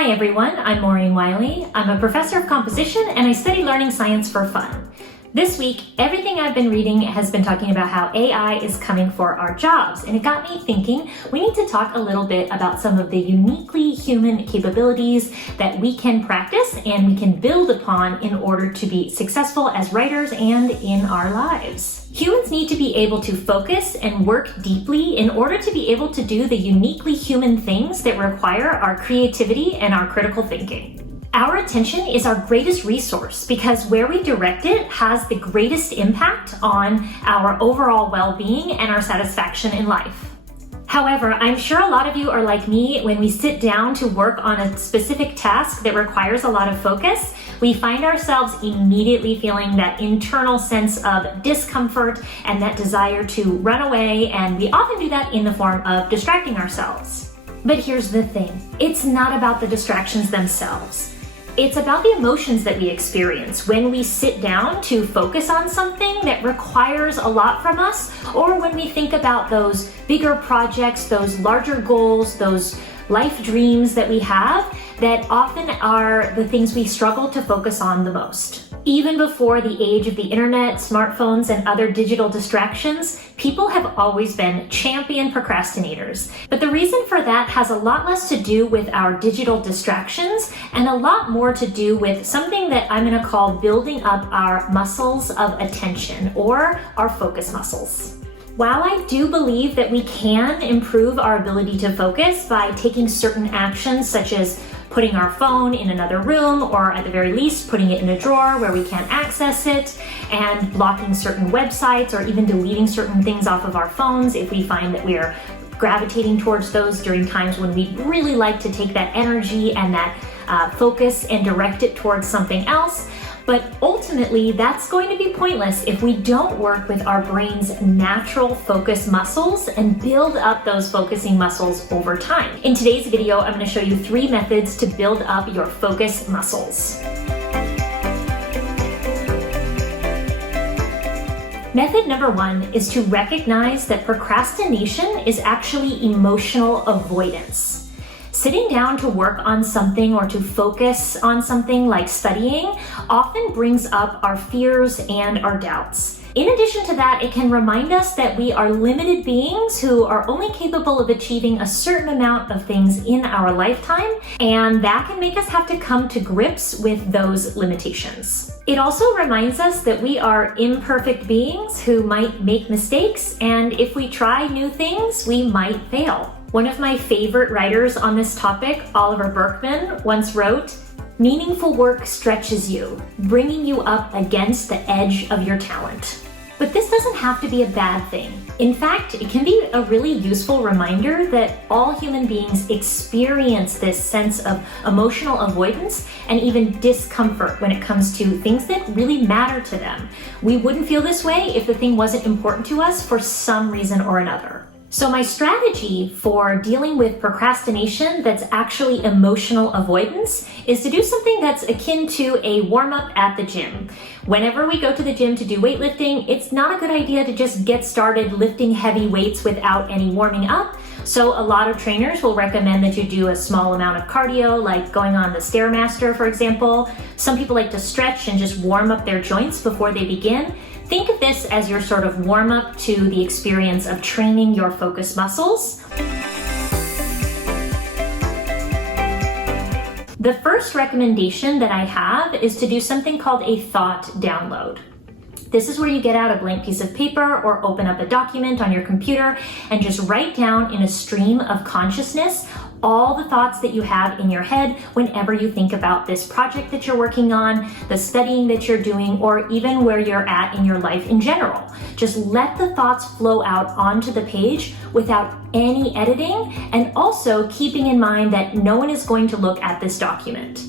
Hi everyone, I'm Maureen Wiley. I'm a professor of composition and I study learning science for fun. This week, everything I've been reading has been talking about how AI is coming for our jobs, and it got me thinking we need to talk a little bit about some of the uniquely human capabilities that we can practice and we can build upon in order to be successful as writers and in our lives. Humans need to be able to focus and work deeply in order to be able to do the uniquely human things that require our creativity and our critical thinking. Our attention is our greatest resource because where we direct it has the greatest impact on our overall well-being and our satisfaction in life. However, I'm sure a lot of you are like me. When we sit down to work on a specific task that requires a lot of focus, we find ourselves immediately feeling that internal sense of discomfort and that desire to run away, and we often do that in the form of distracting ourselves. But here's the thing, it's not about the distractions themselves. It's about the emotions that we experience when we sit down to focus on something that requires a lot from us, or when we think about those bigger projects, those larger goals, those life dreams that we have that often are the things we struggle to focus on the most. Even before the age of the internet, smartphones, and other digital distractions, people have always been champion procrastinators. But the reason for that has a lot less to do with our digital distractions and a lot more to do with something that I'm going to call building up our muscles of attention, or our focus muscles. While I do believe that we can improve our ability to focus by taking certain actions such as putting our phone in another room, or at the very least putting it in a drawer where we can't access it, and blocking certain websites or even deleting certain things off of our phones if we find that we are gravitating towards those during times when we'd really like to take that energy and that focus and direct it towards something else. But ultimately, that's going to be pointless if we don't work with our brain's natural focus muscles and build up those focusing muscles over time. In today's video, I'm going to show you 3 methods to build up your focus muscles. Method number 1 is to recognize that procrastination is actually emotional avoidance. Sitting down to work on something or to focus on something like studying often brings up our fears and our doubts. In addition to that, it can remind us that we are limited beings who are only capable of achieving a certain amount of things in our lifetime, and that can make us have to come to grips with those limitations. It also reminds us that we are imperfect beings who might make mistakes, and if we try new things, we might fail. One of my favorite writers on this topic, Oliver Burkeman, once wrote, "Meaningful work stretches you, bringing you up against the edge of your talent." But this doesn't have to be a bad thing. In fact, it can be a really useful reminder that all human beings experience this sense of emotional avoidance and even discomfort when it comes to things that really matter to them. We wouldn't feel this way if the thing wasn't important to us for some reason or another. So my strategy for dealing with procrastination that's actually emotional avoidance is to do something that's akin to a warm-up at the gym. Whenever we go to the gym to do weightlifting, it's not a good idea to just get started lifting heavy weights without any warming up. So a lot of trainers will recommend that you do a small amount of cardio, like going on the Stairmaster, for example. Some people like to stretch and just warm up their joints before they begin. Think of this as your sort of warm-up to the experience of training your focus muscles. The first recommendation that I have is to do something called a thought download. This is where you get out a blank piece of paper or open up a document on your computer and just write down in a stream of consciousness all the thoughts that you have in your head whenever you think about this project that you're working on, the studying that you're doing, or even where you're at in your life in general. Just let the thoughts flow out onto the page without any editing, and also keeping in mind that no one is going to look at this document.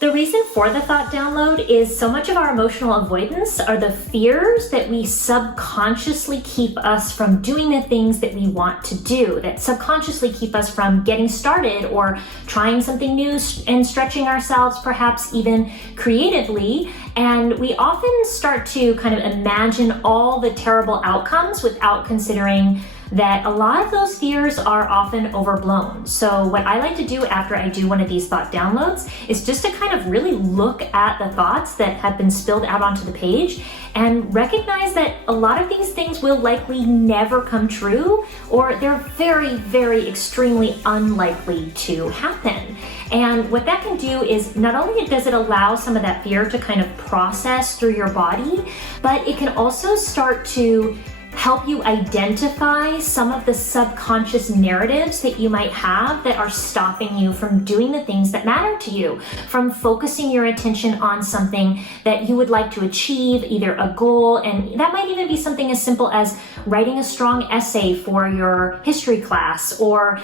The reason for the thought download is so much of our emotional avoidance are the fears that we subconsciously keep us from doing the things that we want to do, that subconsciously keep us from getting started or trying something new and stretching ourselves, perhaps even creatively. And we often start to kind of imagine all the terrible outcomes without considering that a lot of those fears are often overblown. So what I like to do after I do one of these thought downloads is just to kind of really look at the thoughts that have been spilled out onto the page and recognize that a lot of these things will likely never come true, or they're very, very extremely unlikely to happen. And what that can do is not only does it allow some of that fear to kind of process through your body, but it can also start to help you identify some of the subconscious narratives that you might have that are stopping you from doing the things that matter to you, from focusing your attention on something that you would like to achieve, either a goal, and that might even be something as simple as writing a strong essay for your history class, or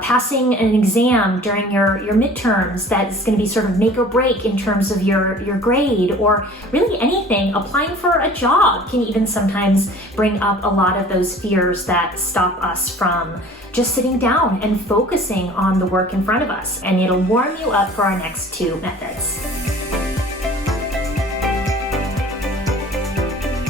passing an exam during your midterms that's going to be sort of make or break in terms of your grade, or really anything. Applying for a job can even sometimes bring up a lot of those fears that stop us from just sitting down and focusing on the work in front of us. And it'll warm you up for our next two methods.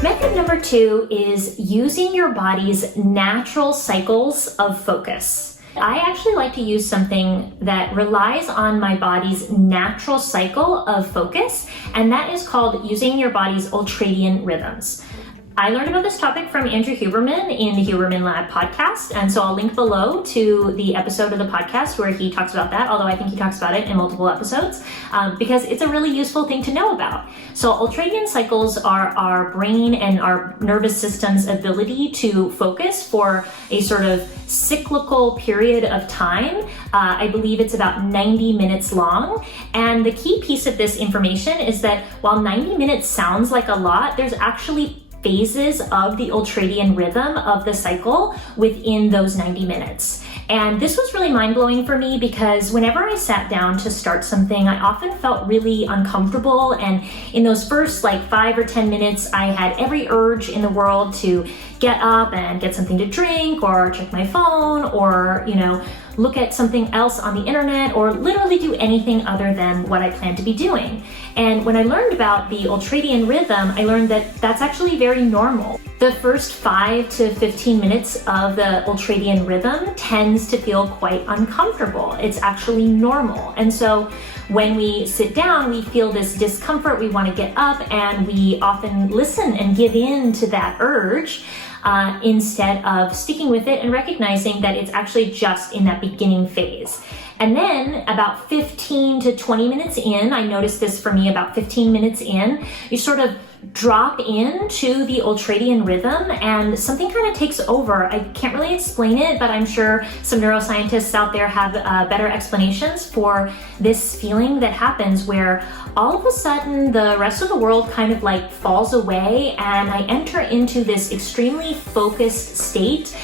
Method number 2 is using your body's natural cycles of focus. I actually like to use something that relies on my body's natural cycle of focus, and that is called using your body's Ultradian rhythms. I learned about this topic from Andrew Huberman in the Huberman Lab podcast, and so I'll link below to the episode of the podcast where he talks about that, although I think he talks about it in multiple episodes, because it's a really useful thing to know about. So Ultradian cycles are our brain and our nervous system's ability to focus for a sort of cyclical period of time. I believe it's about 90 minutes long, and the key piece of this information is that while 90 minutes sounds like a lot, there's actually phases of the Ultradian rhythm of the cycle within those 90 minutes. And this was really mind-blowing for me because whenever I sat down to start something, I often felt really uncomfortable. And in those first 5 or 10 minutes, I had every urge in the world to get up and get something to drink, or check my phone, or, look at something else on the internet, or literally do anything other than what I planned to be doing. And when I learned about the Ultradian rhythm, I learned that that's actually very normal. The first 5 to 15 minutes of the Ultradian rhythm tends to feel quite uncomfortable. It's actually normal. And so when we sit down, we feel this discomfort, we want to get up, and we often listen and give in to that urge, instead of sticking with it and recognizing that it's actually just in that beginning phase. And then about 15 to 20 minutes in, I noticed this for me about 15 minutes in, you sort of drop into the Ultradian rhythm and something kind of takes over. I can't really explain it, but I'm sure some neuroscientists out there have better explanations for this feeling that happens where all of a sudden the rest of the world kind of falls away and I enter into this extremely focused state.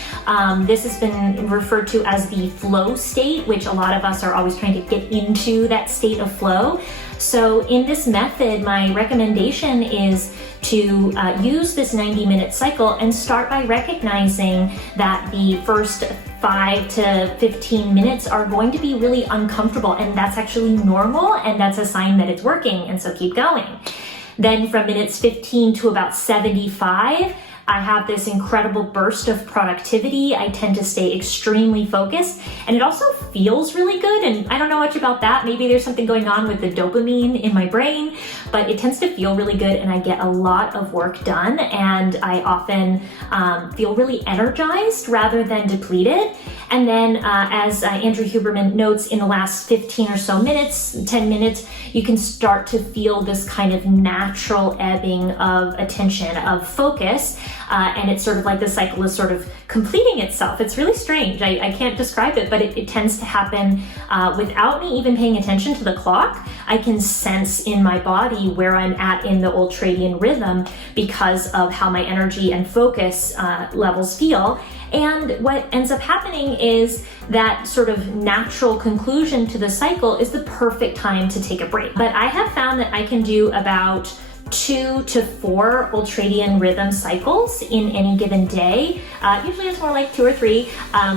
This has been referred to as the flow state, which a lot of us are always trying to get into that state of flow. So in this method, my recommendation is to use this 90-minute cycle and start by recognizing that the first 5 to 15 minutes are going to be really uncomfortable, and that's actually normal, and that's a sign that it's working, and so keep going. Then from minutes 15 to about 75, I have this incredible burst of productivity. I tend to stay extremely focused, and it also feels really good. And I don't know much about that. Maybe there's something going on with the dopamine in my brain, but it tends to feel really good, and I get a lot of work done, and I often feel really energized rather than depleted. And then as Andrew Huberman notes, in the last 15 or so minutes, 10 minutes, you can start to feel this kind of natural ebbing of attention, of focus, and it's sort of like the cycle is sort of completing itself. It's really strange. I can't describe it, but it tends to happen without me even paying attention to the clock. I can sense in my body where I'm at in the Ultradian rhythm because of how my energy and focus levels feel. And what ends up happening is that sort of natural conclusion to the cycle is the perfect time to take a break. But I have found that I can do about 2 to 4 Ultradian rhythm cycles in any given day. Usually it's more like 2 or 3,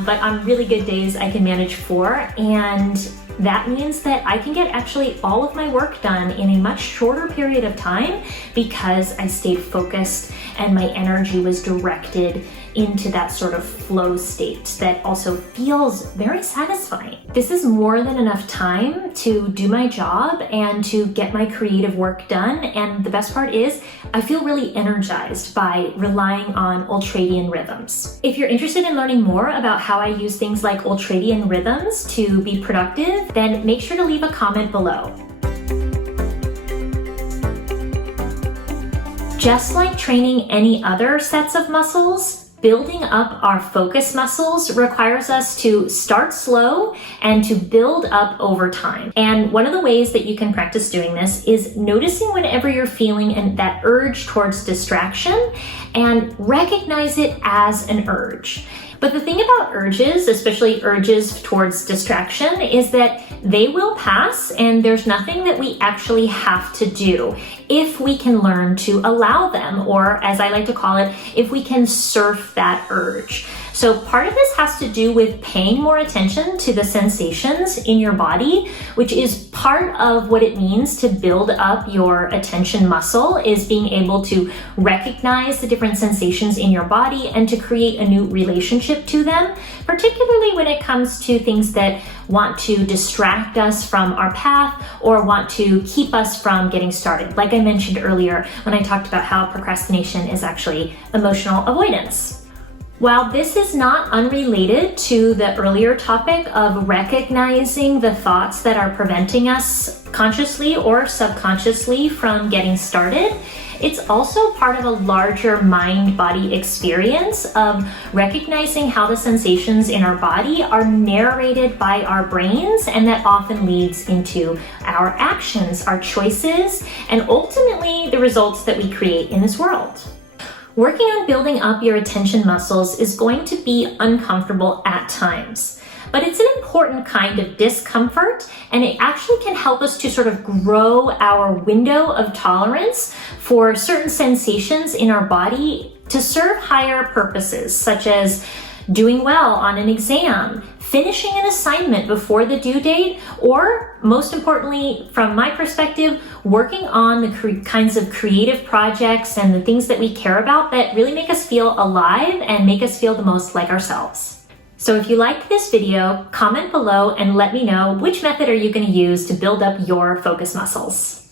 but on really good days I can manage 4, and that means that I can get actually all of my work done in a much shorter period of time because I stayed focused and my energy was directed into that sort of flow state that also feels very satisfying. This is more than enough time to do my job and to get my creative work done. And the best part is I feel really energized by relying on Ultradian rhythms. If you're interested in learning more about how I use things like Ultradian rhythms to be productive, then make sure to leave a comment below. Just like training any other sets of muscles, building up our focus muscles requires us to start slow and to build up over time. And one of the ways that you can practice doing this is noticing whenever you're feeling that urge towards distraction and recognize it as an urge. But the thing about urges, especially urges towards distraction, is that they will pass and there's nothing that we actually have to do if we can learn to allow them, or as I like to call it, if we can surf that urge. So part of this has to do with paying more attention to the sensations in your body, which is part of what it means to build up your attention muscle, is being able to recognize the different sensations in your body and to create a new relationship to them, particularly when it comes to things that want to distract us from our path or want to keep us from getting started. Like I mentioned earlier when I talked about how procrastination is actually emotional avoidance. While this is not unrelated to the earlier topic of recognizing the thoughts that are preventing us consciously or subconsciously from getting started, it's also part of a larger mind-body experience of recognizing how the sensations in our body are narrated by our brains, and that often leads into our actions, our choices, and ultimately the results that we create in this world. Working on building up your attention muscles is going to be uncomfortable at times, but it's an important kind of discomfort, and it actually can help us to sort of grow our window of tolerance for certain sensations in our body to serve higher purposes, such as doing well on an exam, finishing an assignment before the due date, or most importantly, from my perspective, working on the kinds of creative projects and the things that we care about that really make us feel alive and make us feel the most like ourselves. So if you liked this video, comment below and let me know which method are you going to use to build up your focus muscles.